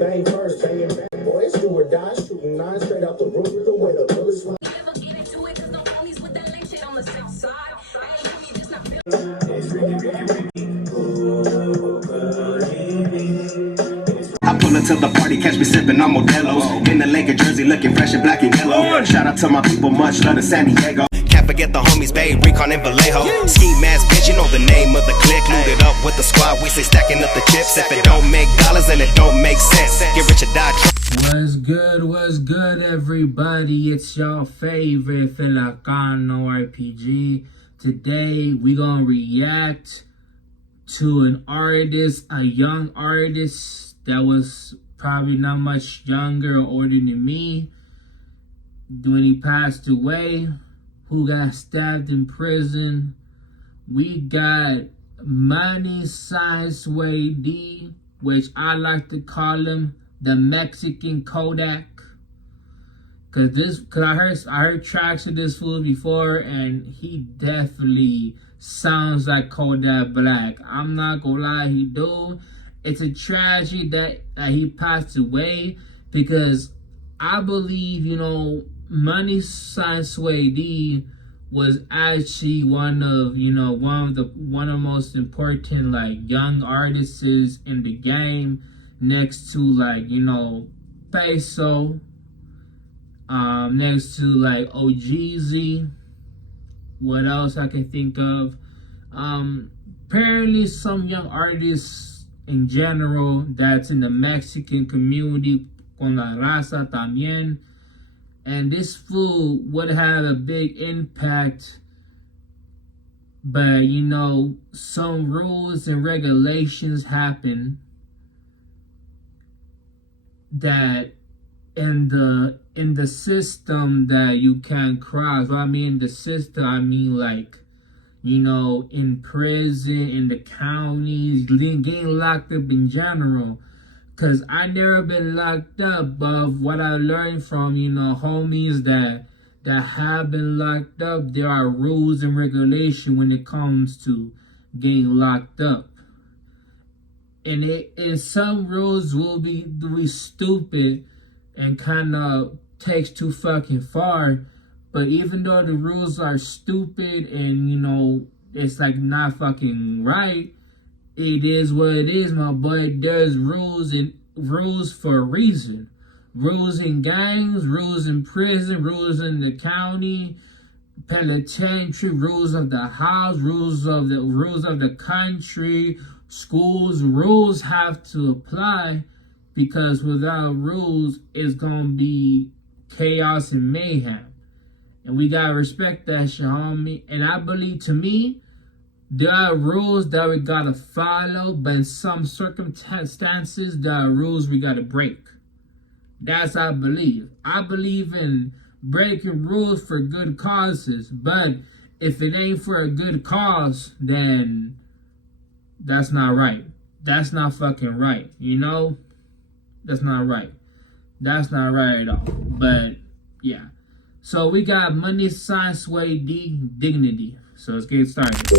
bang first, banging back. Boy, it's do or die, shooting 9 straight out the roof with the way the bullets fly. Never get into it, cause no homies with that lame shit on the south side. I ain't with me, just not feel. I pull up to the party, catch me sipping on Modelo's. In the Laker jersey, looking fresh and black and yellow. Shout out to my people, much love to San Diego. Can't forget the homies, babe, Recon and Vallejo. Ski mask, bitch, you know the name of the clique. Loaded up with the squad, we say stacking up the chips. If it don't make dollars, then it don't make sense. Get rich or die. What's good, everybody? It's your favorite Filacano RPG. Today, we gonna react to an artist, a young artist that was probably not much younger or older than me when he passed away, who got stabbed in prison. We got MoneySign Suede, which I like to call him the Mexican Kodak. Cause I heard tracks of this fool before, and he definitely sounds like Kodak Black. I'm not gonna lie, he do. It's a tragedy that he passed away, because I believe, MoneySign Suede was actually one of the most important young artists in the game, next to Peso, next to OGZ. What else I can think of? Apparently some young artists in general that's in the Mexican community, con la raza también. And this fool would have a big impact, but some rules and regulations happen that in the system that you can't cross. Well, I mean the system, I mean in prison, in the counties, getting locked up in general. Cause I never been locked up, but what I learned from, homies that have been locked up, there are rules and regulations when it comes to getting locked up. And some rules will be stupid and kind of takes too fucking far. But even though the rules are stupid and, it's not fucking right, it is what it is, my boy. There's rules for a reason. Rules in gangs, rules in prison, rules in the county, penitentiary, rules of the house, rules of the country, schools. Rules have to apply, because without rules, it's gonna be chaos and mayhem. And we gotta respect that shit, homie. And I believe, to me, there are rules that we gotta follow, but in some circumstances, there are rules we gotta break. That's what I believe. I believe in breaking rules for good causes, but if it ain't for a good cause, then that's not right. That's not fucking right, That's not right. That's not right at all. But, yeah. So we got MoneySign Suede Dignity. So let's get started.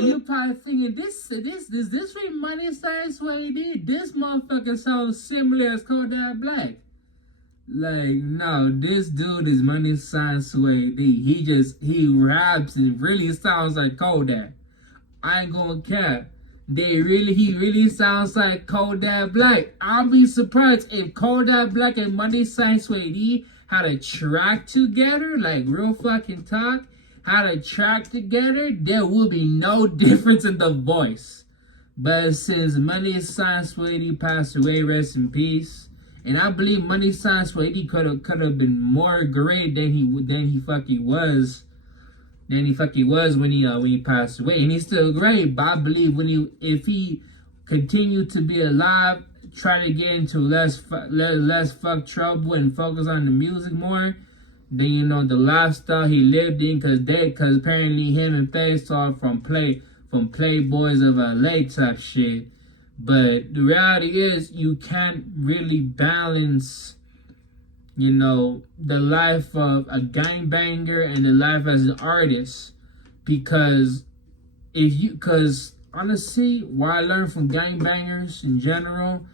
You probably thinking this MoneySign Suede? This motherfucker sounds similar as Kodak Black. No, this dude is MoneySign Suede. He raps and really sounds like Kodak. I ain't gonna care. He really sounds like Kodak Black. I'll be surprised if Kodak Black and MoneySign Suede how to track together, like real fucking talk, how to track together, there will be no difference in the voice. But since MoneySign Suede passed away, rest in peace. And I believe MoneySign Suede could have been more great than he fucking was. Than he fucking was when he passed away. And he's still great, but I believe if he continued to be alive, try to get into less fuck trouble and focus on the music more, then you know the lifestyle he lived in, cause apparently him and Faye saw from Playboys of LA type shit. But the reality is you can't really balance, you know, the life of a gangbanger and the life as an artist, because honestly, what I learned from gangbangers in general,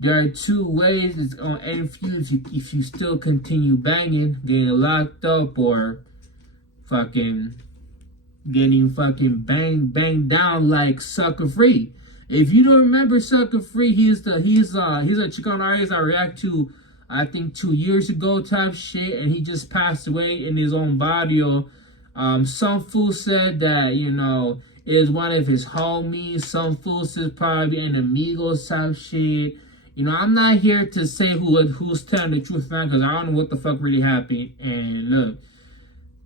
there are two ways it's gonna end for you if you still continue banging, getting locked up, or fucking getting fucking banged down like Sucker Free. If you don't remember Sucker Free, he's a Chicano artist I react to, I think 2 years ago type shit, and he just passed away in his own barrio. Some fool said that, you know, it is one of his homies. Some fool said probably an amigos type shit. You know, I'm not here to say who's telling the truth, man, because I don't know what the fuck really happened. And look,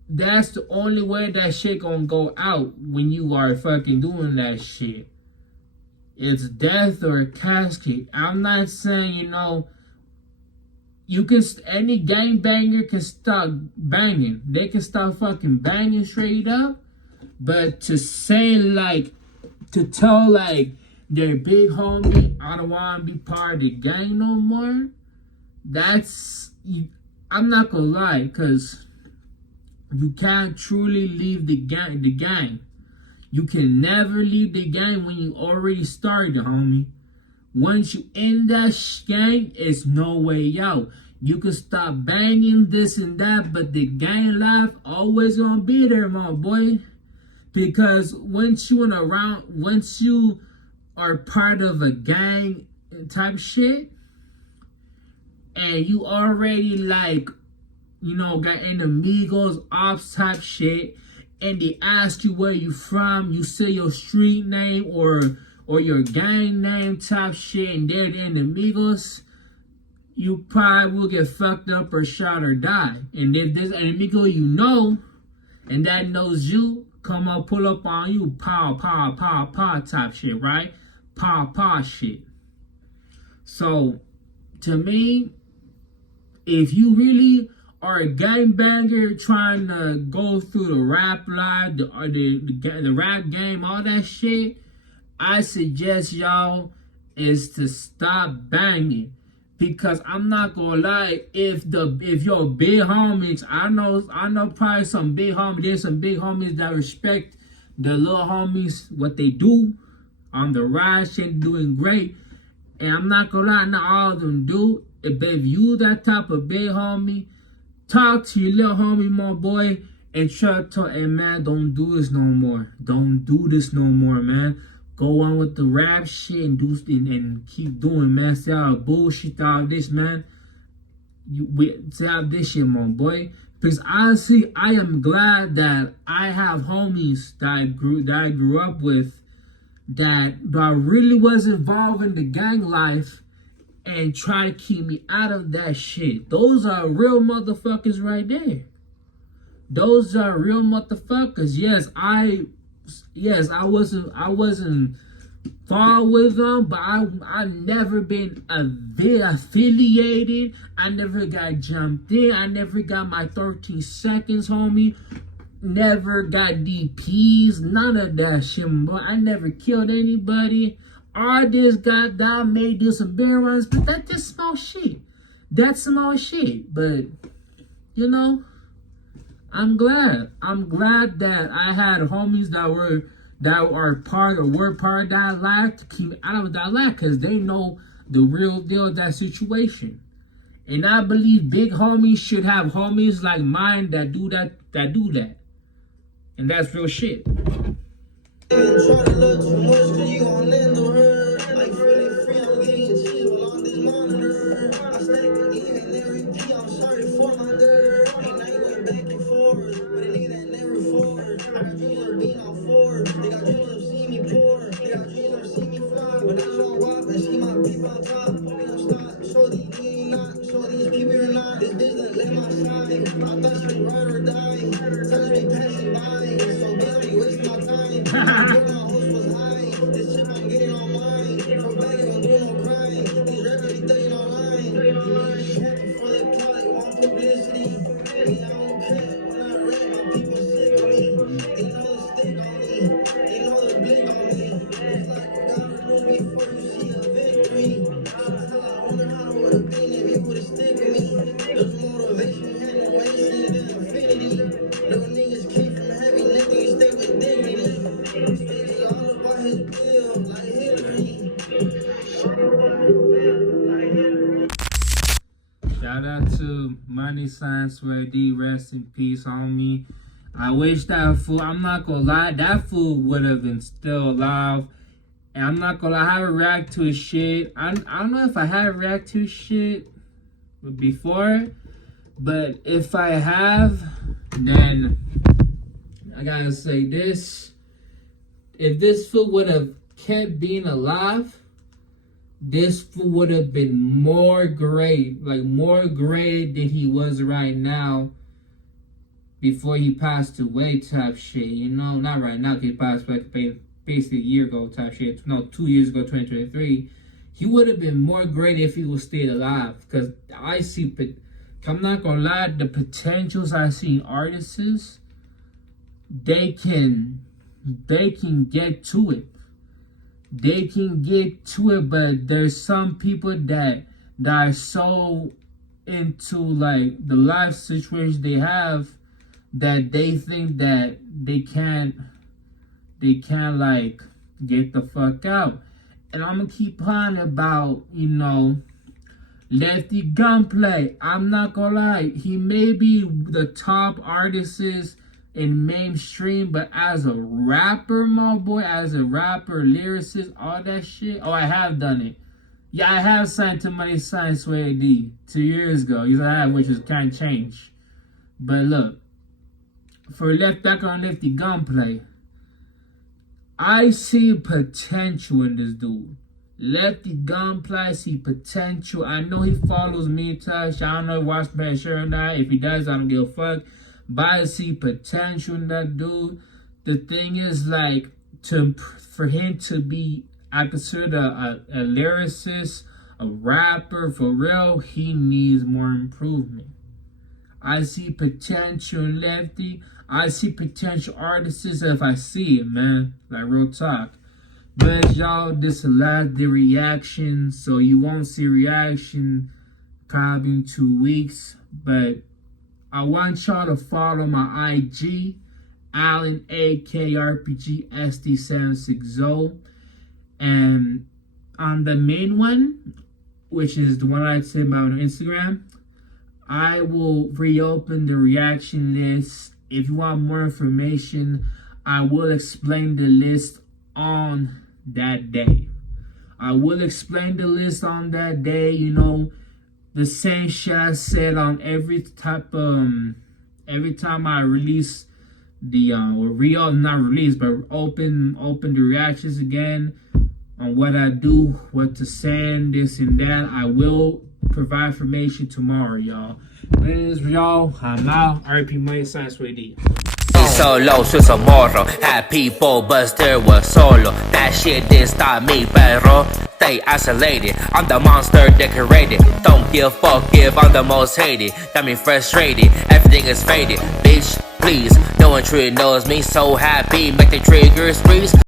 that's the only way that shit gonna go out when you are fucking doing that shit. It's death or a casket. I'm not saying, you know, any gangbanger can stop banging. They can stop fucking banging straight up. But to say, like, to tell, like, their big homie, I don't want to be part of the gang no more, I'm not gonna lie, because you can't truly leave the gang. You can never leave the gang when you already started, homie. Once you in that gang, it's no way out. You can stop banging this and that, but the gang life always gonna be there, my boy. Because once you are part of a gang type shit, and you already, like, you know, got amigos, ops type shit, and they ask you where you from, you say your street name or your gang name type shit, and they're the amigos, you probably will get fucked up or shot or die. And if there's an amigo you know, and that knows you, come on, pull up on you, pow, pow, pow, pow type shit, right? Pow, pow shit. So, to me, if you really are a gangbanger trying to go through the rap life, the rap game, all that shit, I suggest y'all is to stop banging. Because I'm not gonna lie, if your big homies, I know probably some big homies, there's some big homies that respect the little homies, what they do on the ride, shit, doing great. And I'm not gonna lie, not all of them do. But if you that type of big homie, talk to your little homie, my boy, and try to tell, hey man, don't do this no more. Don't do this no more, man. Go on with the rap shit and keep doing, man. Stay out of bullshit, all this, man. Stay out of this shit, my boy. Because honestly, I am glad that I have homies that I grew up with that really was involved in the gang life and try to keep me out of that shit. Those are real motherfuckers right there. Those are real motherfuckers. Yes, I wasn't far with them, but I never been affiliated. I never got jumped in. I never got my 13 seconds, homie. Never got DPs. None of that shit, boy. I never killed anybody. I just got that, made this some beer runs, but that's just small shit. That's small shit. But, you know, I'm glad that I had homies that were part of that life to keep me out of that life, because they know the real deal of that situation. And I believe big homies should have homies like mine that do that. And that's real shit. Try to look too much, 'cause you gon' end the hurt. Like feeling free, I'm getting cheese while on this monitor. her. I stay believing every P, I'm sorry for my girl. And I ain't going back and forth with a nigga that never forward. I got dreams of being on forward. They got dreams of seeing me poor. They got dreams of seeing me fly. When I saw walk and see my people on top, we gon' stop. Show these niggas not, show these people you're not. This bitch that let my side. I thought she would ride or die. Touch me passing by. So bitch, I ain't wasting my time. I told my host was high. This shit I'm getting on mine. For back, I'm doing no crime. These rappers be thugging online. Happy for the clout, want publicity. Me, I don't care. When I rap, my people sick of me. They know the stick on me. They know the blick on me. It's like gotta lose before you see a victory. Sometimes I wonder how it would've been if you would've stick with me. There's motivation, had no wasting than infinity. Little niggas came from heavy lifting, you stay with dignity. Steady all about his bill, like Hillary. Shout out to MoneySign, Suede, rest in peace, homie. I wish that fool, I'm not gonna lie, that fool would have been still alive. And I'm not gonna lie, I haven't reacted to his shit. I don't know if I have reacted to his shit before, but if I have, then I gotta say this. If this fool would have kept being alive, this fool would have been more great, like more great than he was right now before he passed away type shit, you know? Not right now, because he passed away basically a year ago type shit. No, 2 years ago, 2023. He would have been more great if he was still alive, because I see, I'm not gonna lie, the potentials I see in artists, they can get to it. They can get to it, but there's some people that are so into like the life situation they have that they think that they can't like get the fuck out. And I'm gonna keep on about, you know, Lefty Gunplay. I'm not gonna lie, he may be the top artist in mainstream, but as a rapper, my boy, as a rapper, lyricist, all that shit. Oh, I have done it. Yeah, I have signed to MoneySign Suede 2 years ago. Yes, I have, which is kind of changed. But look, for back on Lefty Gunplay, I see potential in this dude. Lefty Gunplay, I see potential. I know he follows me, Touch. I don't know if he watched my shirt or not. If he does, I don't give a fuck. But I see potential in that dude. The thing is, like, for him to be, I consider a lyricist, a rapper, for real, he needs more improvement. I see potential in Lefty. I see potential artists if I see it, man. Like, real talk. But y'all, this is the last day reaction, so you won't see reaction probably in 2 weeks. But I want y'all to follow my IG, Allen AKRPG SD760. And on the main one, which is the one I say about on Instagram, I will reopen the reaction list. If you want more information, I will explain the list on that day. I will explain the list on that day, you know, the same shit I said on every type every time I release the not release but open the reactions again on what I do, what to send, this and that. I will provide information tomorrow, y'all. Anyways, y'all, I'm out. RP MoneySign Suede. Solo, soy morro. Had people, but still was solo. That shit didn't stop me, pero stay isolated. I'm the monster decorated. Don't give a fuck if I'm the most hated. Got me frustrated, everything is faded. Bitch, please, no one truly knows me. So happy, make the triggers freeze.